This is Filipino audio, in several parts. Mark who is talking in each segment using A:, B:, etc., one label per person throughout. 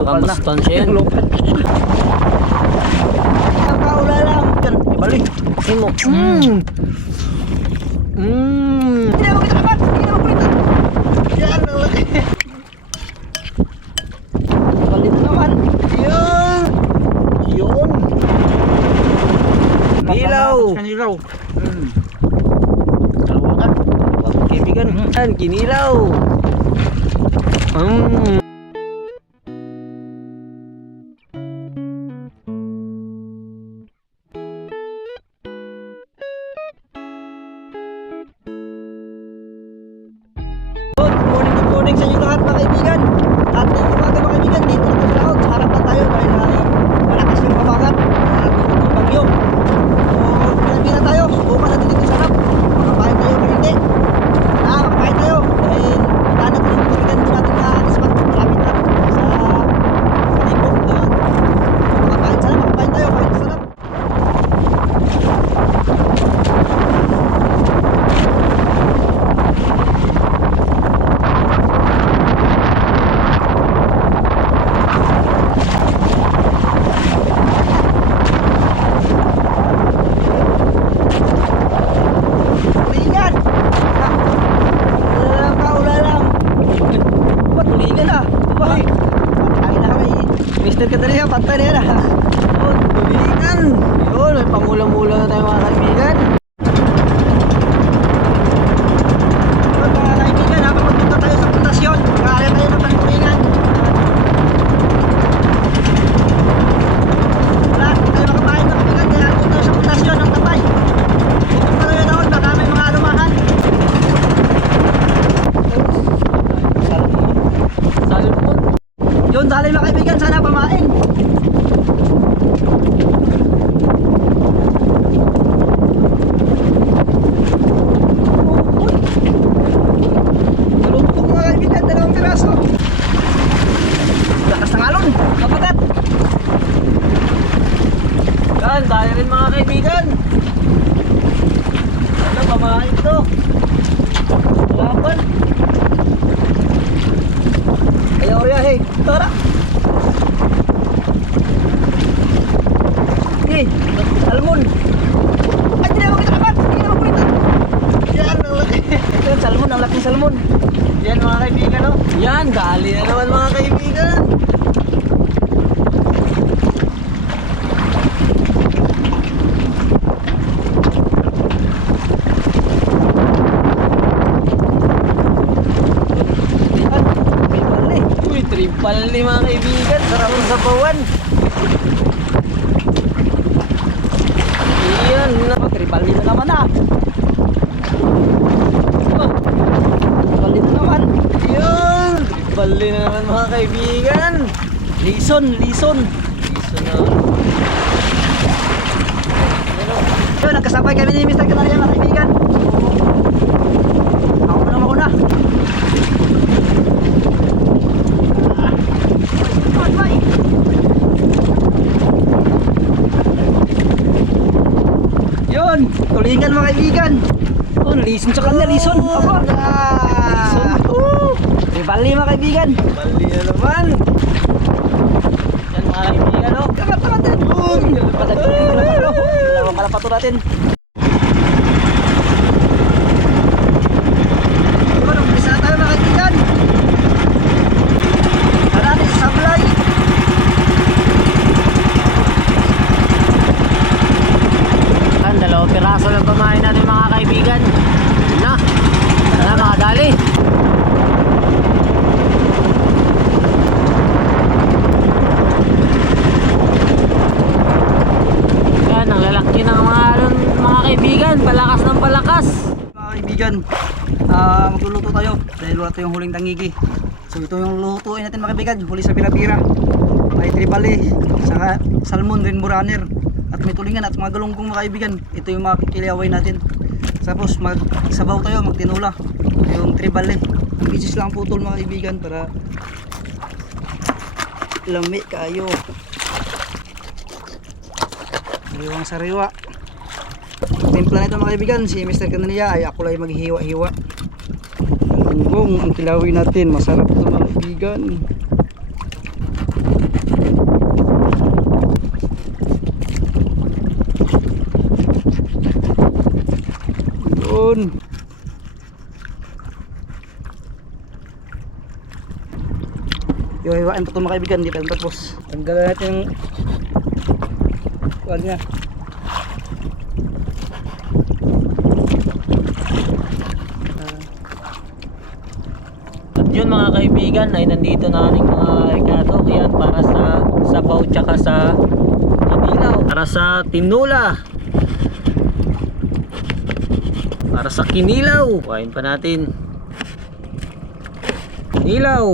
A: Masustansya yan.
B: Ang kaula lang. Yan, ibalik.
A: Imo.
B: Mm.
A: Mmm.
B: Hindi ako kita kapat. Hindi ako kita. Yan, ang laki. Balik na naman. Yun. Yun.
A: Ilaw.
B: Kanilaw.
A: Hmm. Dalawa ka. Kaibigan? Yan, kinilaw. Mm.
B: Mr. Katarina, patay na yan ah. Oh, tulingan! Yun, may pamula-mula na tayo mga kaibigan. Yun mga kaibigan, habang magpunta tayo sa pundasyon, kaya tayo ng pantulingan. Wala, hindi tayo makapain ng kaibigan, kaya dito sa pundasyon ng tabay. Ikot pa tayo doon, baka may mga alumahan.
A: Salmon.
B: Yun, dali mga kaibigan, sana pamain. Uy! Nalungkong mga kaibigan, dalawang piraso. Lakas ng alon, kapagat.
A: Yan, dahil rin mga kaibigan. Ano, pamain to. Laban.
B: Hey, tara. Eh, salmon. Ay, hindi na ako kita kapat. Hindi na ako kita. Yan, ang laki. Yung salmon, ang laking salmon. Yan mga kaibigan, oh.
A: Yan, dali na naman mga kaibigan.
B: Yan, may bali.
A: Uy, triple ni mga kaibigan. Sarap sa bawan. Yan na.
B: Tribal na naman ah. Oh, tribal na naman.
A: Yun! Triple na naman mga kaibigan.
B: Lison, lison.
A: Iso na.
B: Yun, nagkasabay kami ni Mr. Canaria mga kaibigan. Ako na mauna. Ah. Ay, ay. Yun, tulingan mga kaibigan. Oh, lison sa kanya, lison. Aba. Lison. Oh, Rivali mga kaibigan.
A: Bali na naman. Yan mga kaibigan, oh.
B: Kakat, kakat. Yun. Patagpunin ko na pa. no? Dalawang kalapato natin. Yun, umpisa na tayo mga kaibigan. Tara natin sa sablay.
A: Yan, dalawang piraso lang pamain natin mga kaibigan. Yun Na. Na mga dali. Yan, ang lalaki ng mga alon, mga kaibigan. Palakas ng palakas.
B: Mga kaibigan, ah magluluto tayo dahil wala tayong huling tangigi. So ito yung lutuin natin mga huli sa bira-bira. May tripali, saka salmon, rainbow runner, at may tulingan at mga galunggong mga. Ito yung mga natin. Tapos magsabaw tayo, magtinula. Yung tribali. Ang bisis lang putol mga kaibigan para lami kayo. Sariwang sariwa. Timpla nito mga kaibigan, si Mr. Canania ay ako lang maghihiwa-hiwa talong ang natin masarap ito mga kaibigan. Yun. Iwa-iwaan pa ito mga kaibigan. Hindi pa tapos tanggalan natin yung kuwan niya.
A: At yun mga kaibigan ay nandito na ating mga Ricardo yan para sa sabaw tsaka sa kinilaw para sa tinula. Para sa kinilaw. Kain pa natin. Kinilaw.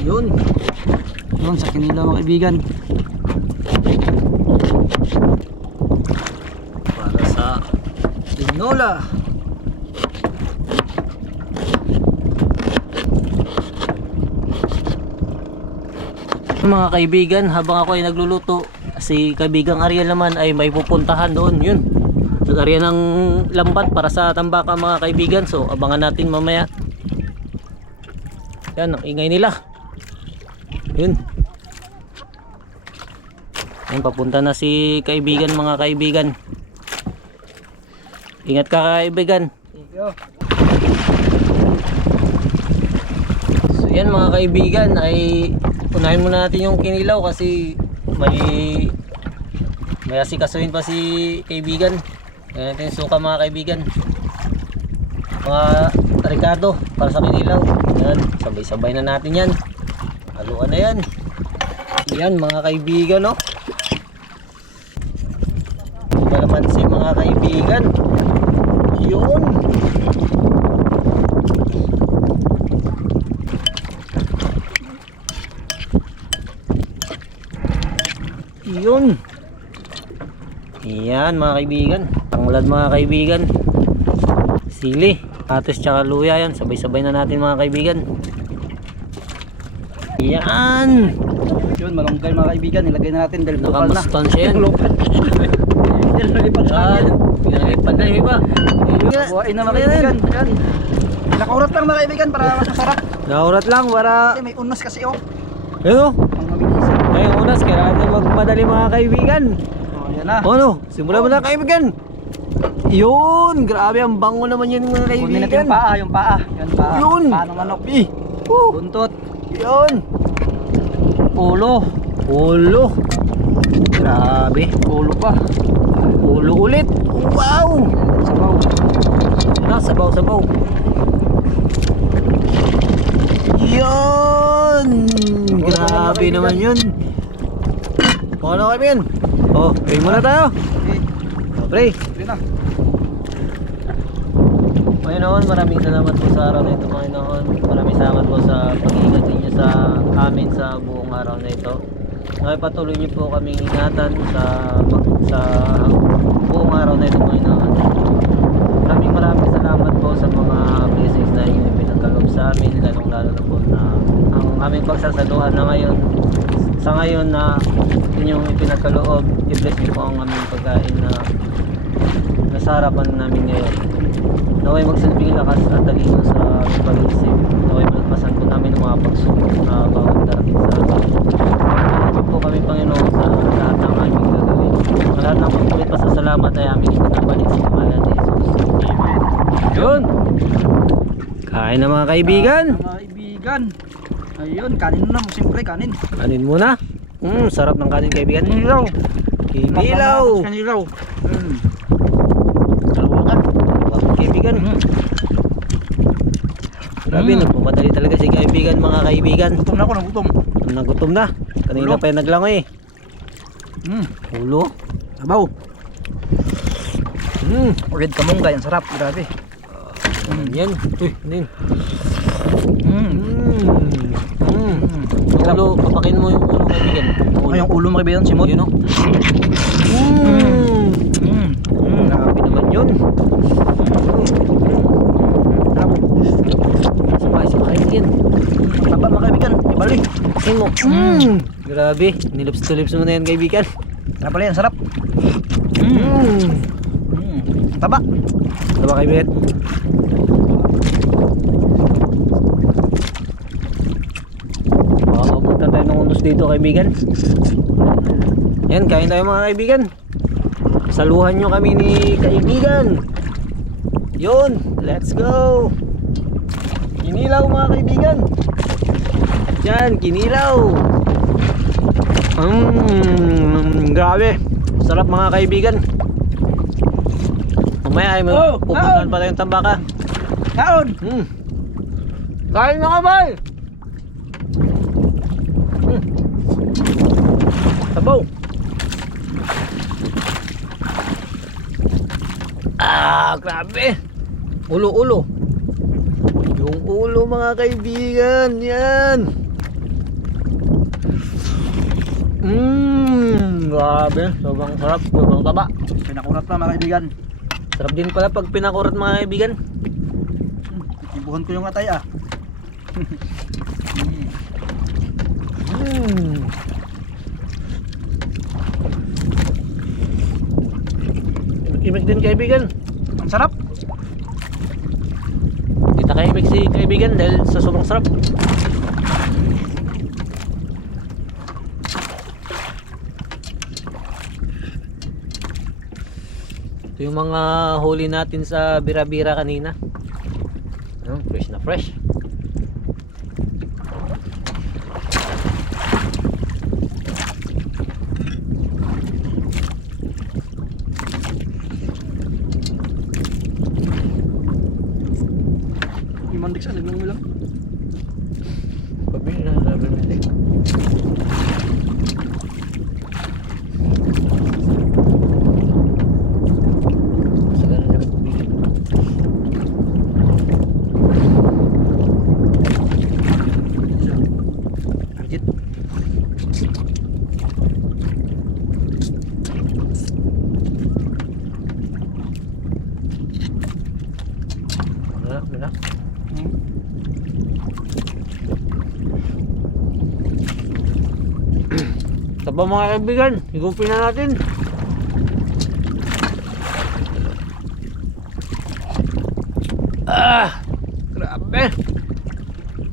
A: Yun.
B: Yun, sa kanila mga kaibigan.
A: para sa tinola mga kaibigan habang ako ay nagluluto si kaibigang Ariel naman ay may pupuntahan doon yun. Nag-area ng lambat para sa tambaka mga kaibigan. So abangan natin mamaya. Yan ang ingay nila. Yun. Yan papunta na si kaibigan mga kaibigan. Ingat ka kaibigan. So yan mga kaibigan ay unahin muna natin yung kinilaw kasi may may asikasuhin pa si kaibigan. Yan natin yung suka mga kaibigan. Mga Ricardo para sa kinilaw. Yan, sabay-sabay na natin yan. Haluan na yan. Yan mga kaibigan no. Ito naman si mga kaibigan. Yun. Yun. Yan mga kaibigan. Tanglad mga kaibigan. Sili. Atis tsaka luya yan. Sabay-sabay na natin mga kaibigan. Yan.
B: Yun, malunggay mga kaibigan. Nilagay na natin dahil bukal na.
A: Nakamustansya yan. Yan.
B: akin.
A: Pinalipad na yung iba.
B: Buhain na mga kaibigan. Yan. Nakaurat lang mga kaibigan para mas masarap.
A: Naurat lang para
B: Kasi may unos kasi oh.
A: Yun o. Unas, kailangan na magpadali mga kaibigan.
B: Oh, yan na.
A: O ano, simulan mo na kaibigan. Yun, grabe ang bango naman yan mga
B: Kunin natin
A: kaibigan.
B: yung paa, yung paa. Yan paa.
A: Yun.
B: Paano manok?
A: Eh, oh,
B: Buntot.
A: yun. Ulo. Ulo. Grabe.
B: Ulo pa.
A: Ulo ulit. Wow.
B: Sabaw.
A: Na, sabaw, sabaw. Yun. Grabe naman yun. O ano kaibigan? O, pray muna tayo. O, pray. Panginoon, maraming salamat po sa araw na ito, Panginoon. Maraming salamat po sa pag-iingat ninyo sa amin sa buong araw na ito. Ngayon patuloy niyo po kaming ingatan sa sa buong araw na ito, Panginoon. Maraming maraming salamat po sa mga blessings na pinagkaloob sa amin, lalong lalo na po na ang aming pagsasaluhan na ngayon sa ngayon na inyong ipinagkaloob, i-bless niyo po ang aming pagkain na nasa harapan namin ngayon. Naway magsilbing lakas at talino sa aming pag-iisip. Naway malagpasan po namin ang mga pagsubok na bawat darating sa amin. Pagkakas po kami Panginoon sa lahat ng aming gagawin. Ang lahat ng pagpulit pasasalamat ay aming itinabalik sa pangalan ni Jesus. Amen. Yun! Kain na mga kaibigan!
B: Mga kaibigan. Ayun, kanin na. Siyempre, kanin.
A: Kanin muna. Mm, sarap ng kanin kaibigan.
B: Kinilaw.
A: Kinilaw!
B: Kinilaw. Hmm.
A: Kalawakan. Kalawakan kaibigan. Grabe,
B: Mm.
A: nagmamadali talaga si kaibigan mga kaibigan.
B: Gutom na ako, nagutom.
A: Nagutom na. Kanina
B: Ulo.
A: pa yung naglangoy eh.
B: Hmm.
A: Ulo.
B: Sabaw.
A: Hmm.
B: Red kamunggay, ang sarap. Grabe.
A: Mm. Yan. Uy, ano yun?
B: Hmm.
A: Mm. Mm. Ulo, papakin mo yung ulo kaibigan.
B: Ay, yung ulo mga kaibigan, simot.
A: Yun o. Mm.
B: Hmm. Hmm.
A: Grabe naman yun. Sabay, sabay yan.
B: Taba mga kaibigan, ibali.
A: Pakin mo. Mm. Grabe. Nilips to lips mo na yan kaibigan.
B: Napali, ang sarap.
A: Mm.
B: Hmm. Taba.
A: Diba kaibigan? Unos dito kaibigan. Yan, kain tayo mga kaibigan. Saluhan nyo kami ni kaibigan. Yun, let's go. Kinilaw mga kaibigan. Yan, kinilaw. Mmm, grabe. Sarap mga kaibigan. Mamaya ay
B: Oh,
A: pupuntahan pa tayong tambaka.
B: Kaon!
A: Hmm. Kain na ka? Hmm. Sabaw. Ah, grabe. Ulo-ulo. Yung ulo mga kaibigan. Yan. Mmm, grabe. Sobrang sarap. Sobrang taba.
B: Pinakurat na mga kaibigan.
A: Sarap din pala pag pinakurat mga kaibigan.
B: Ibuhan ko yung atay ah.
A: Mm. Imik din kaibigan.
B: Ang sarap.
A: Kita kaimik si kaibigan dahil sa sobrang sarap. Ito yung mga huli natin sa bira-bira kanina. Fresh na fresh.
B: Yung mandik sa naglang mo lang.
A: Babi na sabi mo hindi. Sagana na pagbigay.
B: Arjit.
A: Wala, wala. Taba mga kaibigan, higupin na natin. Ah! Grabe!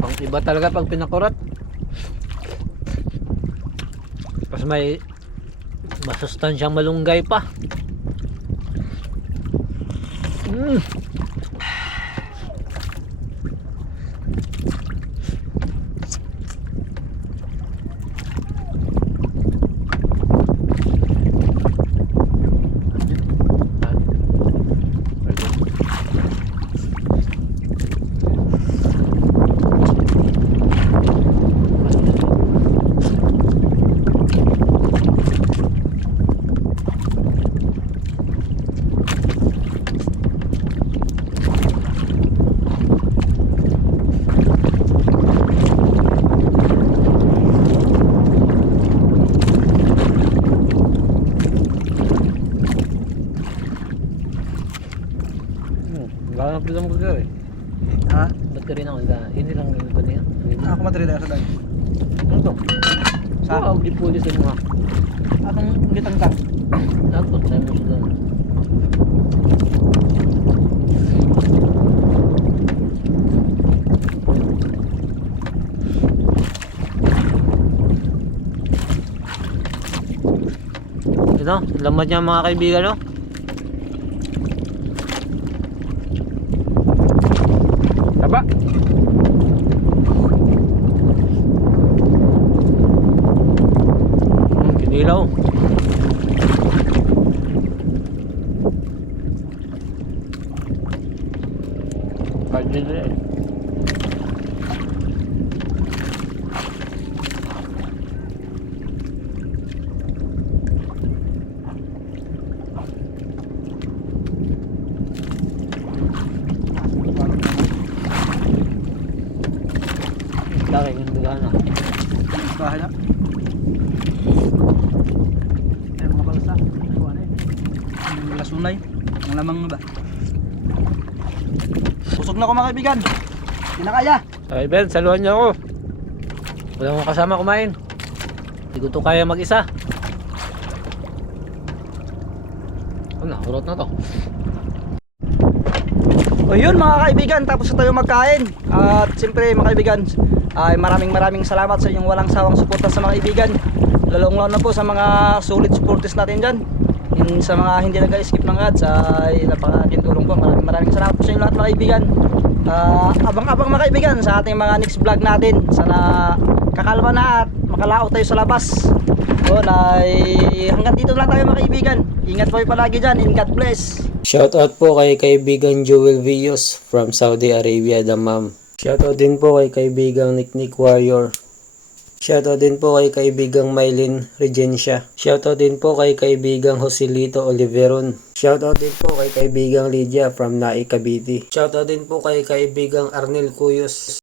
A: Pang iba talaga pag pinakurat. Tapos may masustansyang malunggay pa. Mm. Hmm, na pala mo eh.
B: Ha?
A: Ba't ka rin ako gano'n? Hindi lang ganito niya.
B: Ako matrida sa dahil.
A: Ano to?
B: Sa-
A: Sa di puli sa mga.
B: Akong gitang ka.
A: Tapos, sa'yo mo siya doon. Ito, lamad niya mga kaibigan, no? Taba. Hmm, kinilaw. Kahit dito eh. Laki ng dugana.
B: Bahay na. Ay, mga balsa. Ano ano eh. Ang lasunay. Ang lamang na ba? Busog na ko mga kaibigan. Pinakaya.
A: Okay Ben, saluhan niyo ako. Wala akong kasama kumain. Hindi ko to kaya mag-isa. Ano, urot na to.
B: O yun mga kaibigan, tapos na tayo magkain. At siyempre mga kaibigan, ay maraming maraming salamat sa inyong walang sawang suporta sa mga kaibigan. Lalong lalo na po sa mga solid supporters natin dyan. Yung sa mga hindi nag-skip ng ads ay napakatulong po. Maraming maraming salamat po sa inyo lahat mga kaibigan. Ah, abang-abang mga kaibigan sa ating mga next vlog natin. Sana kakalma na at makalao tayo sa labas. Yun ay hanggang dito lang tayo mga kaibigan. Ingat po palagi dyan. In God bless.
A: Shoutout po kay kaibigang Joel Villos from Saudi Arabia, Damam. Shoutout din po kay kaibigang Nick Nick Warrior. Shoutout din po kay kaibigang Mylin Regencia. Shoutout din po kay kaibigang Joselito Oliveron. Shoutout din po kay kaibigang Lydia from Nai. Shoutout din po kay kaibigang Arnel Cuyos.